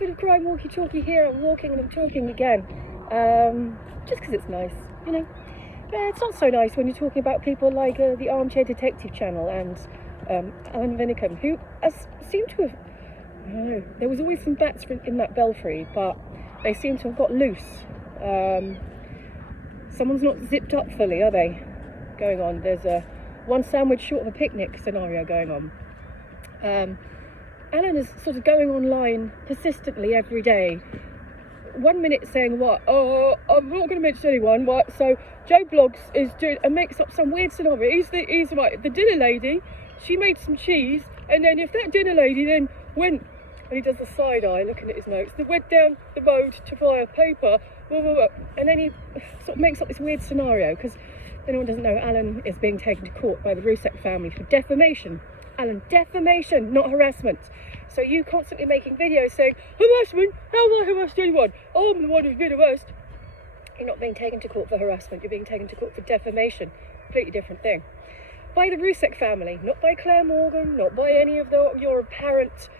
bit of crime walkie-talkie here. I'm walking and I'm talking again. Just because it's nice, you know. But it's not so nice when you're talking about people like the Armchair Detective channel and Alan Vinicum, who seem to have... I don't know, there was always some bats in that belfry, but they seem to have got loose. Someone's not zipped up fully, are they? Going on. There's a one sandwich short of a picnic scenario going on. Alan is sort of going online persistently every day. 1 minute saying what? Oh, I'm not going to mention anyone. What? So Joe Bloggs is doing and makes up some weird scenario. He's right. The dinner lady, she made some cheese, and then if that dinner lady then went, and he does the side eye looking at his notes, they went down the road to buy a paper, and then he sort of makes up this weird scenario because if anyone doesn't know, Alan is being taken to court by the Rusek family for defamation. Alan, defamation, not harassment. So you constantly making videos saying, harassment? How have I harassed anyone? I'm the one who's been harassed. You're not being taken to court for harassment, you're being taken to court for defamation. Completely different thing. By the Rusek family, not by Claire Morgan, not by any of your apparent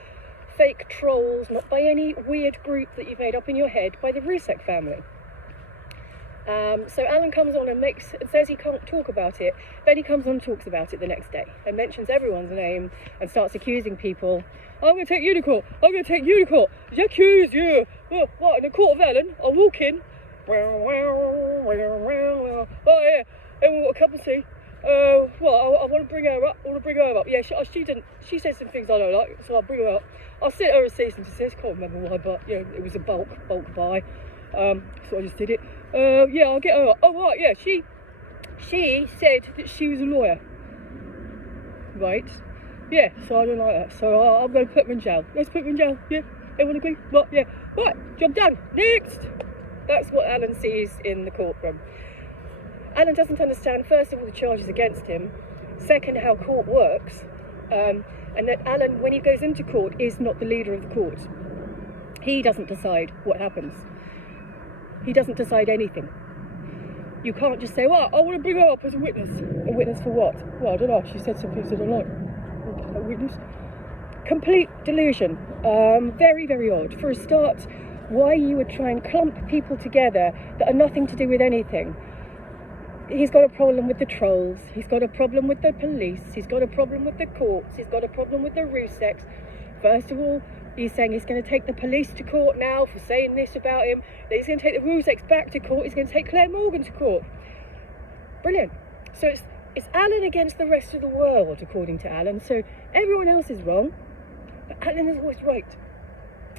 fake trolls, not by any weird group that you've made up in your head, by the Rusek family. So Alan comes on and says he can't talk about it, then he comes on and talks about it the next day and mentions everyone's name and starts accusing people. I'm going to take you to court, I'm going to take you to court, you accuse you. What, in the court of Ellen, I'll walk in, oh yeah, and we've got a cup of tea. Well, I want to bring her up, yeah, she said some things I don't like, so I'll bring her up. I'll send her a cease and desist, can't remember why, but you know, it was a bulk buy, so I just did it. Yeah, I'll get her up. Oh right, yeah, she said that she was a lawyer, right? Yeah, so I don't like that, so I'm going to put her in jail. Let's put her in jail, yeah, everyone agree? Right, yeah, right, job done, next! That's what Alan sees in the courtroom. Alan doesn't understand, first of all, the charges against him, second, how court works, and that Alan, when he goes into court, is not the leader of the court. He doesn't decide what happens. He doesn't decide anything. You can't just say, well, I want to bring her up as a witness. A witness for what? Well, I don't know, she said some things I don't like. A witness? Complete delusion. Very, very odd. For a start, why you would try and clump people together that are nothing to do with anything. He's got a problem with the trolls, he's got a problem with the police, he's got a problem with the courts, he's got a problem with the Ruseks. First of all, he's saying he's going to take the police to court now for saying this about him, then he's going to take the Ruseks back to court, he's going to take Claire Morgan to court. Brilliant. So it's Alan against the rest of the world, according to Alan, so everyone else is wrong, but Alan is always right.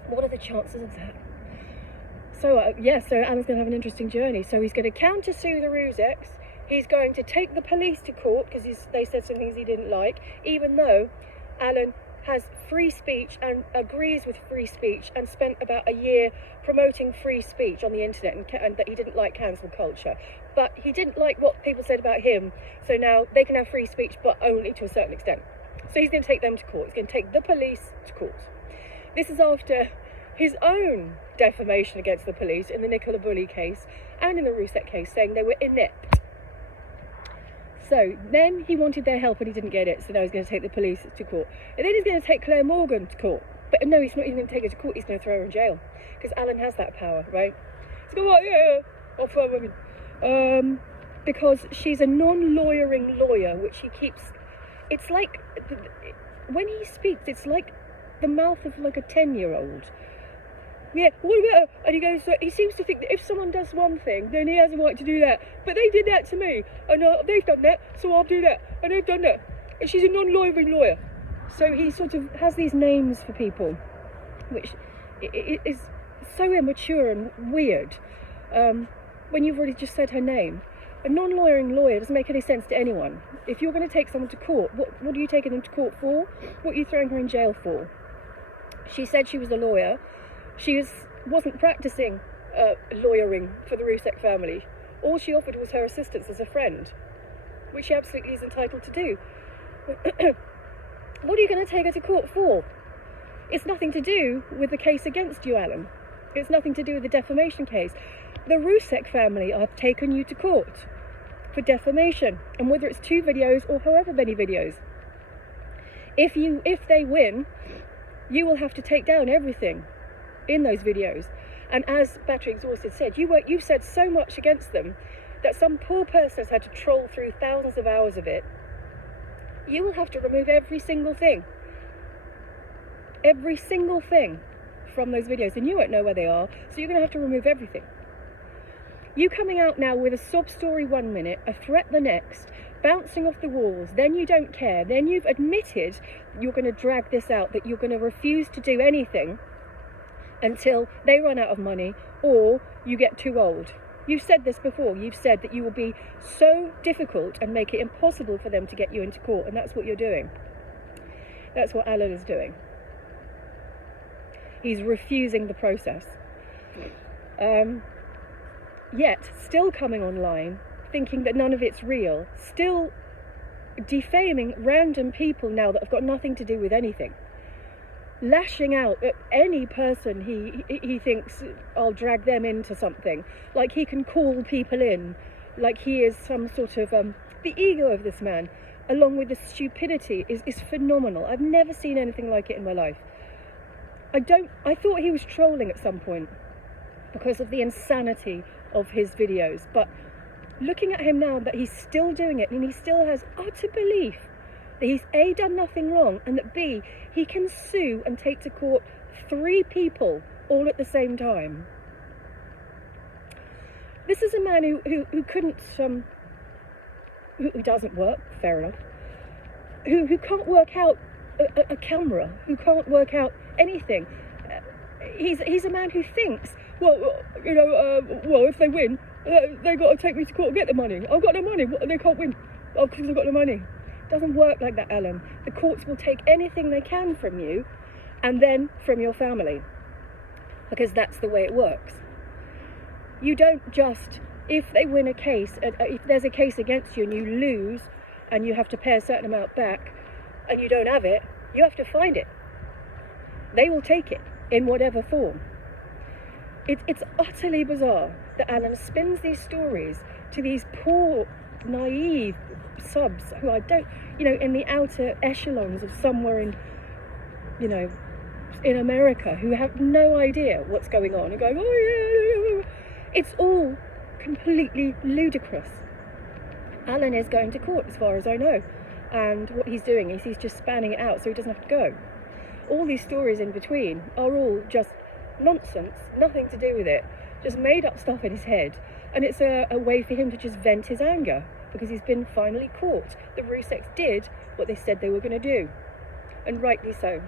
What are the chances of that? So so Alan's going to have an interesting journey. So he's going to counter-sue the Ruseks. He's going to take the police to court because they said some things he didn't like, even though Alan has free speech and agrees with free speech and spent about a year promoting free speech on the internet and that he didn't like cancel culture. But he didn't like what people said about him, so now they can have free speech, but only to a certain extent. So he's going to take them to court. He's going to take the police to court. This is after his own defamation against the police in the Nicola Bulley case and in the Rusek case, saying they were inept. So then he wanted their help and he didn't get it, so now he's going to take the police to court. And then he's going to take Claire Morgan to court. But no, he's not even going to take her to court, he's going to throw her in jail. Because Alan has that power, right? He's going, oh, yeah, I'll throw her in. Because she's a non-lawyering lawyer, which he keeps... It's like, when he speaks, it's like the mouth of like a 10-year-old. Yeah, what about her? And he goes, he seems to think that if someone does one thing, then he has a right to do that. But they did that to me, and they've done that, so I'll do that. And they've done that. And she's a non-lawyering lawyer. So he sort of has these names for people, which is so immature and weird. When you've already just said her name. A non-lawyering lawyer doesn't make any sense to anyone. If you're going to take someone to court, what are you taking them to court for? What are you throwing her in jail for? She said she was a lawyer. She wasn't practicing lawyering for the Rusek family. All she offered was her assistance as a friend, which she absolutely is entitled to do. What are you going to take her to court for? It's nothing to do with the case against you, Alan. It's nothing to do with the defamation case. The Rusek family have taken you to court for defamation, and whether it's 2 videos or however many videos. If they win, you will have to take down everything. in those videos. And as Battery Exhausted said, you've said so much against them that some poor person has had to troll through thousands of hours of it. You will have to remove every single thing from those videos, and you won't know where they are, so you're going to have to remove everything. You coming out now with a sob story 1 minute, a threat the next, bouncing off the walls, then you don't care, then you've admitted you're going to drag this out, that you're going to refuse to do anything until they run out of money or you get too old. You've said this before. You've said that you will be so difficult and make it impossible for them to get you into court, and that's what you're doing. That's what Alan is doing. He's refusing the process. Yet, still coming online, thinking that none of it's real, still defaming random people now that have got nothing to do with anything. Lashing out at any person he thinks, I'll drag them into something. Like he can call people in, like he is some sort of, the ego of this man, along with the stupidity, is phenomenal. I've never seen anything like it in my life. I thought he was trolling at some point because of the insanity of his videos, but looking at him now, that he's still doing it, and he still has utter belief that he's A, done nothing wrong, and that B, he can sue and take to court 3 people all at the same time. This is a man who couldn't, who doesn't work, fair enough, who can't work out a camera, who can't work out anything. He's a man who thinks, well, if they win, they got to take me to court and get the money. I've got no money. They can't win. Oh, because I've got no money. It doesn't work like that, Alan. The courts will take anything they can from you, and then from your family, because that's the way it works. You don't just, if they win a case, if there's a case against you and you lose, and you have to pay a certain amount back, and you don't have it, you have to find it. They will take it in whatever form. It's utterly bizarre that Alan spins these stories to these poor, naive subs who I don't, in the outer echelons of somewhere in America, who have no idea what's going on and going, oh yeah. It's all completely ludicrous. Alan is going to court, as far as I know, and what he's doing is he's just spanning it out so he doesn't have to go. All these stories in between are all just nonsense, nothing to do with it, just made up stuff in his head, and it's a way for him to just vent his anger, because he's been finally caught. The Ruseks did what they said they were going to do, and rightly so.